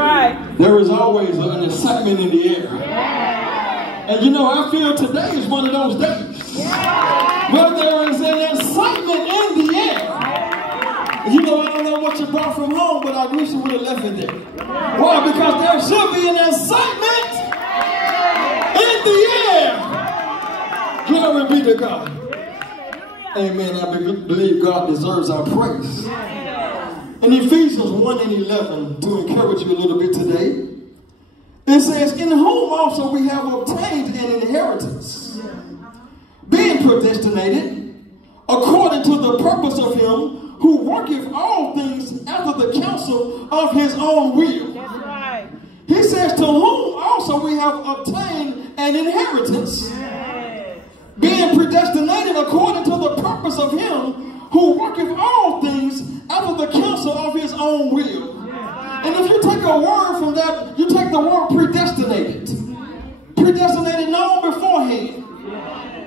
right. There is always an excitement in the air. And you know, I feel today is one of those days where there is an excitement in the air. You know, I don't know what you brought from home, but I wish you would have left it there. Why? Because there should be an excitement in the air. Glory be to God. Amen. I believe God deserves our praise. In Ephesians 1 and 11, to encourage you a little bit today, it says, in whom also we have obtained an inheritance, being predestinated according to the purpose of him who worketh all things after the counsel of his own will. That's right. He says, to whom also we have obtained an inheritance, being predestinated according to the purpose of him who worketh all things after the counsel of his own will. And if you take a word from that, you take the word predestinated. Predestinated, known beforehand.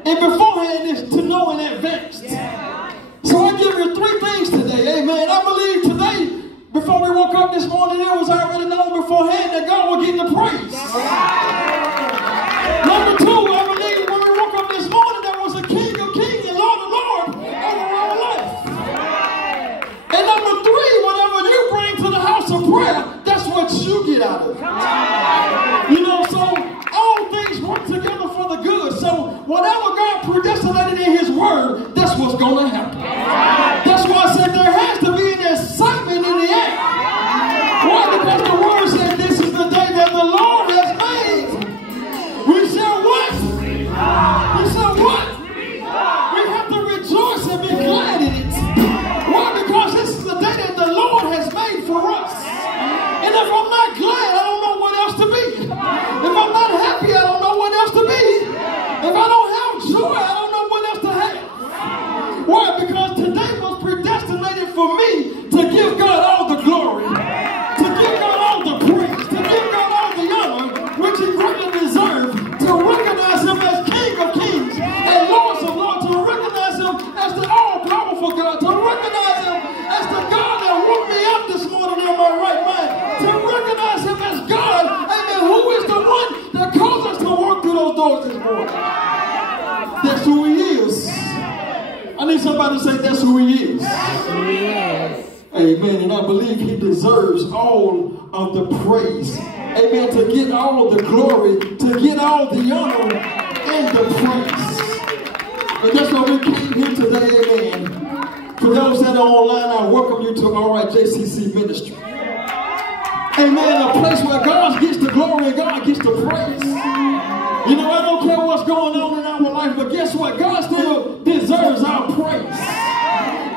And beforehand is to know in advance. So I give you three things today, amen. I believe today, before we woke up this morning, it was already known beforehand that God will get the praise. Number two, I believe when we woke up this morning, there was a King of Kings and Lord of Lords over our life. And number three, whatever you bring to the house of prayer, that's what you get out of it. You know, so all things work together for the good. So whatever God predestinated in his word, that's what's going to happen. That's why I said there has to be an excitement in the air. Why? Because the word said this is the day that the Lord has made. We shall what? We shall what? We have to rejoice and be glad in it. Why? Because this is the day that the Lord has made for us. And if I'm not glad, I don't know what else to be. If I'm not happy, I don't know what else to be. If I don't have joy, I don't know what else to have. Why? Because today was predestinated for me to give God all the glory, to give God all the praise, to give God all the honor, which he greatly deserves, to recognize him as King of Kings and Lord of Lords, to recognize him as the all-powerful God, to recognize him as the God that woke me up this morning in my right mind, to recognize him as God, amen, who is the one that calls us to walk through those doors this morning. That's who he is. I need somebody to say that's who he is. That's who he is. Amen. And I believe he deserves all of the praise. Amen. To get all the glory, to get all the honor and the praise. And that's why we came here today. Amen. For those that are online, I welcome you to RIJCC Ministry. Amen. A place where God gets the glory and God gets the praise. You know, I don't care what's going on in our life, but guess what? God still deserves our praise.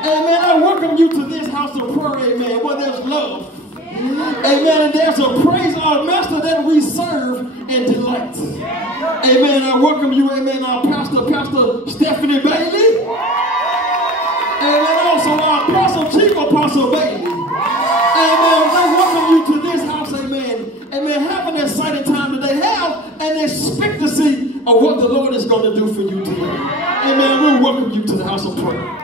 Amen. I welcome you to this house of prayer, amen, where there's love. Amen. And there's a praise, our master that we serve and delight. Amen. I welcome you, amen, our Pastor Stephanie Bailey. Amen. Also our Chief Apostle Bailey. Amen. I welcome you to this house, amen. Amen. Have an exciting time today. Have an expectancy of what the Lord is going to do for you today. Amen. We welcome you to the house of prayer.